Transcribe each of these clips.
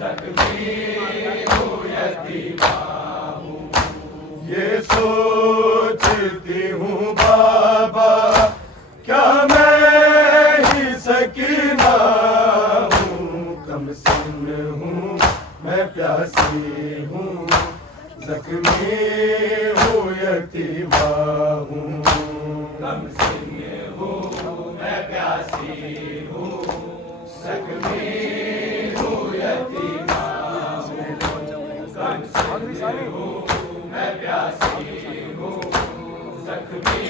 जख्मी हूँ यतीमा हूँ। ये सोचती हूँ बाबा क्या मैं ही सकीना हूँ, कम सिन हूँ मैं प्यासी हूँ, जख्मी हूँ यतीमा हूँ। कम सिन हूँ मैं प्यासी हूँ, जख्मी हूँ यतीमा हूँ। कम सिन हूँ मैं प्यासी हूँ, जख्मी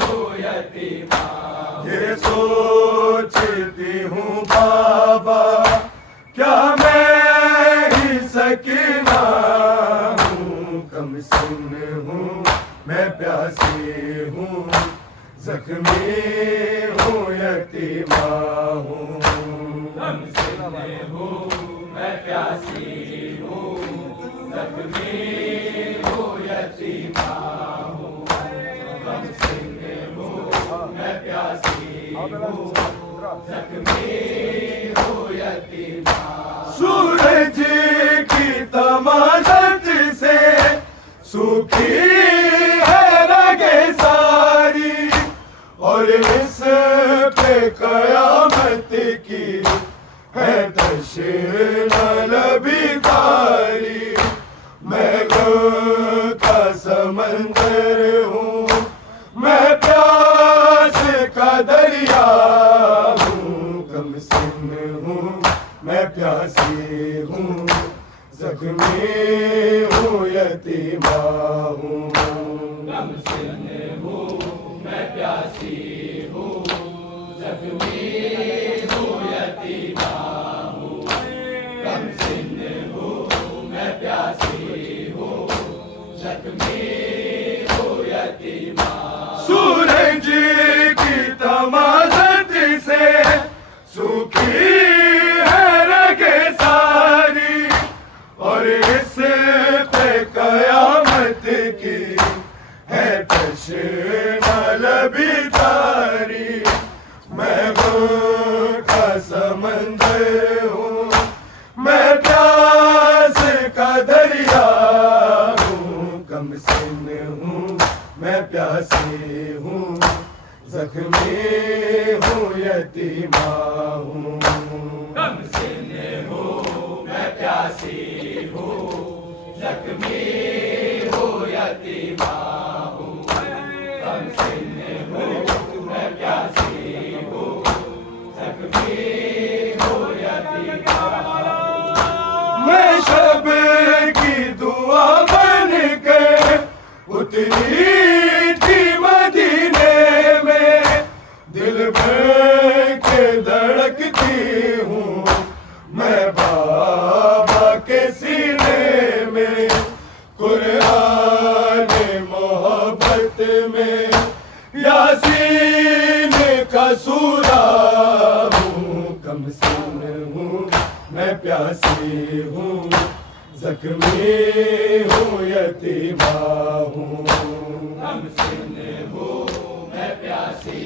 हूँ यतीमा। ये सोचती हूँ बाबा क्या मैं ही सकीना हूँ, कम सिन हूँ मैं प्यासी हूँ, जख्मी हूँ यतीमा हूँ। कम सिन हूँ मैं प्यासी हूँ, जख्मी हूँ यतीमा हूँ। कम सिन हूँ मैं प्यासी हूँ, जख्मी हूँ यतीमा। सूरज की तमाशत से सूखी है रगे सारी, और इस पे कयामत की है तशनलबी तारी। मैं गम का समंदर हूँ, मैं प्यास का दरिया हूँ, कम सिन हूँ मैं प्यासी हूँ, जख्मी हूँ यतीमा हूँ। कम सिन हूँ मैं प्यासी हूँ, जख्मी हूँ यतीमा हूँ। कम सिन हूँ मैं प्यासी हूँ, जख्मी हूँ यतीमा। सूरज की तमाशत से सूखी है रगे सारी, और इस पे कयामत की है तशनलबी तारी। मैं गम का समंदर हूँ, मैं प्यास का दरिया हूँ, कम सिन हूँ मैं प्यासी हूँ, जख्मी हूँ यतीमा हूँ। कम सिन हूँ मैं प्यासी हूँ, जख्मी हूँ यतीमा हूँ। कम सिन हूँ मैं प्यासी हूँ, जख्मी हूँ यतीमा हूँ। मैं शब की दुआ बन के उतरी थी मदीने में, दिल भर के धड़कती हूँ मैं बाबा के सीने में। कुरान मोहब्बत में यासीन का सूरा हूँ, कम सिन हूँ मैं प्यासी हूँ, जख्मी हूँ यतीमा हूँ। कम सिन हूँ मैं प्यासी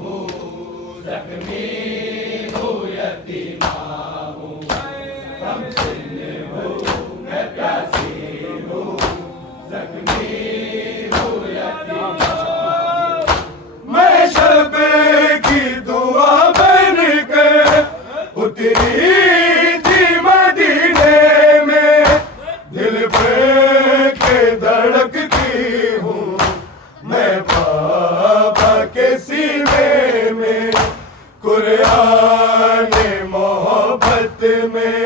हूँ, जख्मी हूँ यतीमा हूँ। कम सिन हूँ मैं प्यासी हूँ, जख्मी हूँ यतीमा। मैं शब की दुआ बन के उतरी थी मदीने में, दिल भर के धड़कती हूँ मैं बाबा के सीने में। कुरान मोहब्बत में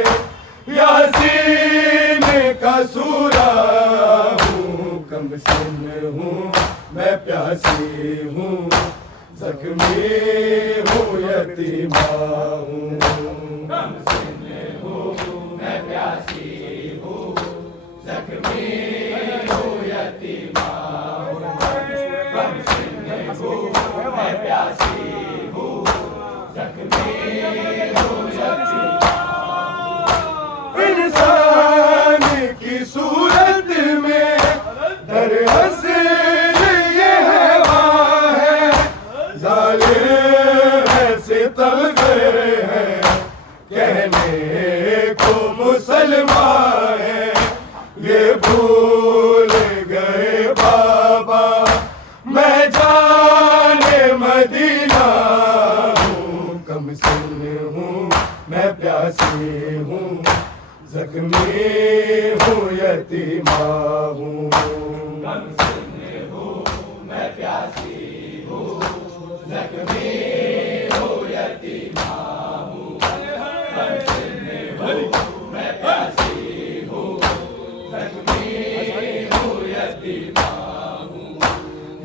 यासीन का सूरा हूँ, कम सिन हूँ मैं प्यासी हूँ, जख्मी हूँ यतीमा हूँ। कम सिन हूँ मैं प्यासी हूँ, जख्मी हूँ यतीमा हूँ। कम सिन हूँ मैं प्यासी हूँ, जख्मी हूँ यतीमा। इंसान की सूरत में दरअसल ये हैवा है, जालिम है सितमगर है कहने मुसलमान हैं, ये भूल गए बाबा मैं जाने मदीना हूँ। कम सिन हूँ मैं प्यासी हूँ, जख्मी हूँ यतीमा हूँ। कम सिन हूँ मैं प्यासी हूँ, जख्मी हूँ यतीमा हूँ। कम सिन हूँ मैं प्यासी हूँ, जख्मी हूँ यतीमा हूँ।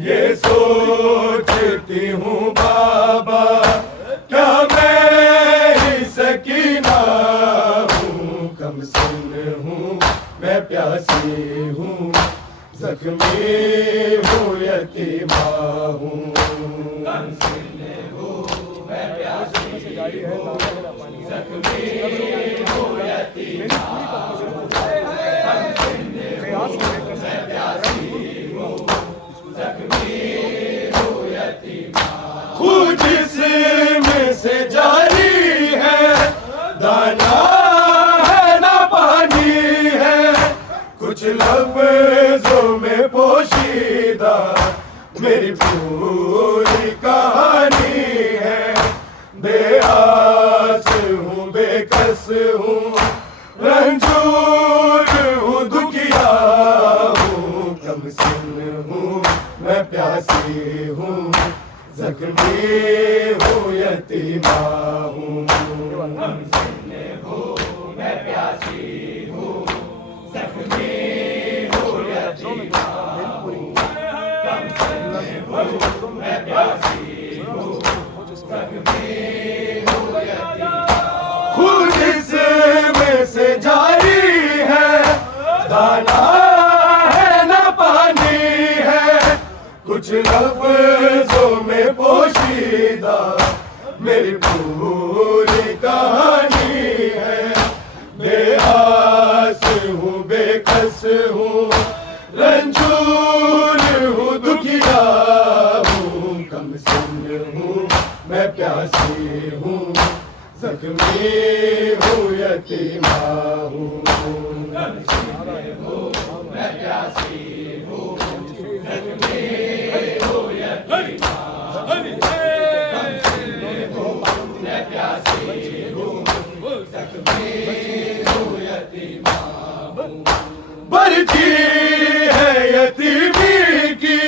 ये सोचती हूँ बाबा क्या मैं ही सकीना हूँ। कम सिन हूँ मैं प्यासी हूँ, जख्मी हूँ यतीमा हूँ। कम सिन हूँ मैं प्यासी हूँ, जख्मी हूँ यतीमा हूँ। कम सिन हूँ मैं प्यासी हूँ, जख्मी हूँ यतीमा। खून जिस्म से जारी है, दाना है ना पानी है, कुछ लफ्ज़ों में पोशीदा मेरी पूरी कहानी है। बेआस हूँ बेकस हूँ, रंजूर हूँ दुखिया हूँ। कम सिन हूँ मैं प्यासी हूँ, जख्मी हूँ यतीमा हूँ। कम सिन हूँ मैं प्यासी हूँ, जख्मी हूँ यतीमा हूँ। कम सिन हूँ मैं प्यासी हूँ, जख्मी हूँ यतीमा। खून जिस्म से जारी है, दाना है ना पानी है, कुछ लफ्ज़ों में पोशीदा मेरी पूरी कहानी है। बेआस हूँ बेकस हूँ, रंजूर हूँ दुखिया हूँ। कम सिन हूँ मैं प्यासी हूँ, जख्मी हूँ यतीमा हूँ। कम सिन हूँ मैं प्यासी हूँ, जख्मी हूँ यतीमा हूँ। कम सिन हूँ मैं प्यासी हूँ, जख्मी हूँ यतीमा हूँ। बरती है यतीमी की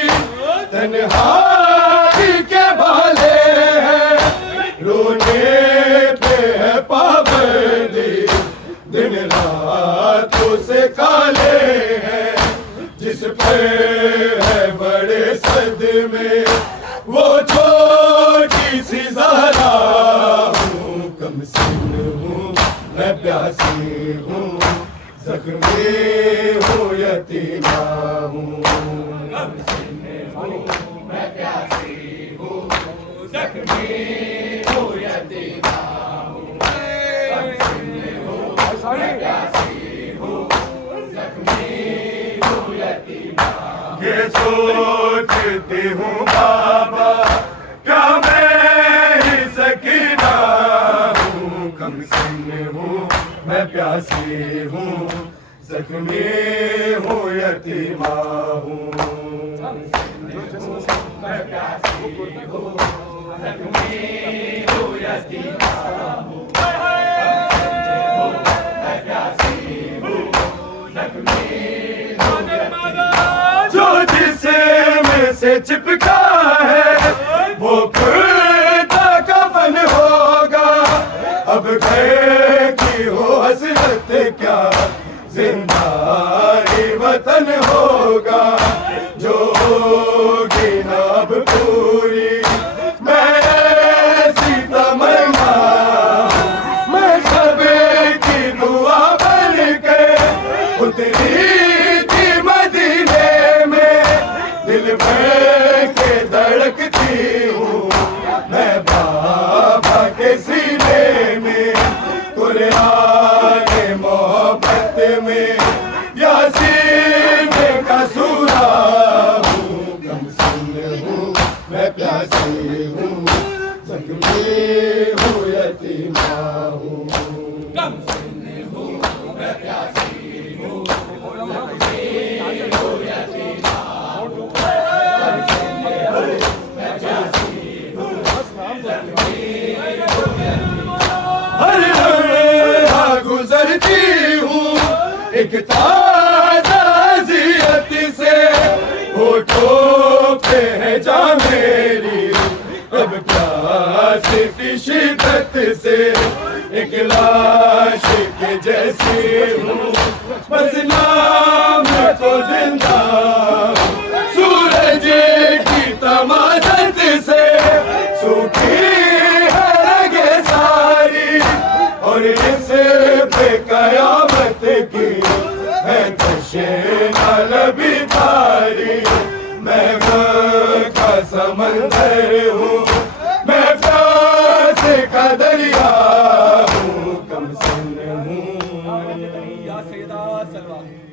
तन्हाई के भाले हैं, रोने पे है पाबंदी दिन रात से काले हैं। जिस पे है बड़े सदमे वो छोटी सी ज़हरा हूँ। कम सिन हूँ मैं प्यासी हूँ, जख्मी हूँ यतीमा हूँ। कम सिन हूँ मैं प्यासी हूँ, जख्मी हूँ यतीमा हूँ। कम सिन हूँ मैं प्यासी हूँ, जख्मी हूँ यतीमा। ये सोचती हूँ बाबा क्या मैं ही सकीना हूँ। कम सिन हूँ मैं प्यासी हूँ, जख्मी हूँ यतीमा हूँ। कम सिन हूँ मैं प्यासी हूँ, जख्मी हूँ यतीमा हूँ। कम सिन हूँ मैं प्यासी हूँ, जख्मी हूँ यतीमा। जो जिस्म से चिपका है वो खुदा कफन होगा, अब गए की हो हसरत क्या जिंदानी वतन होगा। जो होगी ना अब पूरी मैं ऐसी तमन्ना, मैं सबे की दुआ बन के उतरी थी मदीने में, दिल भर के धड़कती हूँ मैं बाबा के सीने में। कुरान मोहब्बत में यासीन एक ताज़ियत से होठों पे है जा मेरी, अब प्यास की शिद्दत से एक लाश के जैसी हूँ, बस नाम को जिंदा हूँ। सूरज की तमाशत से सूखी है रगे सारी, और इस पे कयामत की है तशना लबी तारी। मैं वक्त का समंदर हूँ, मैं प्यास का दरिया हूँ, कम सन हूँ।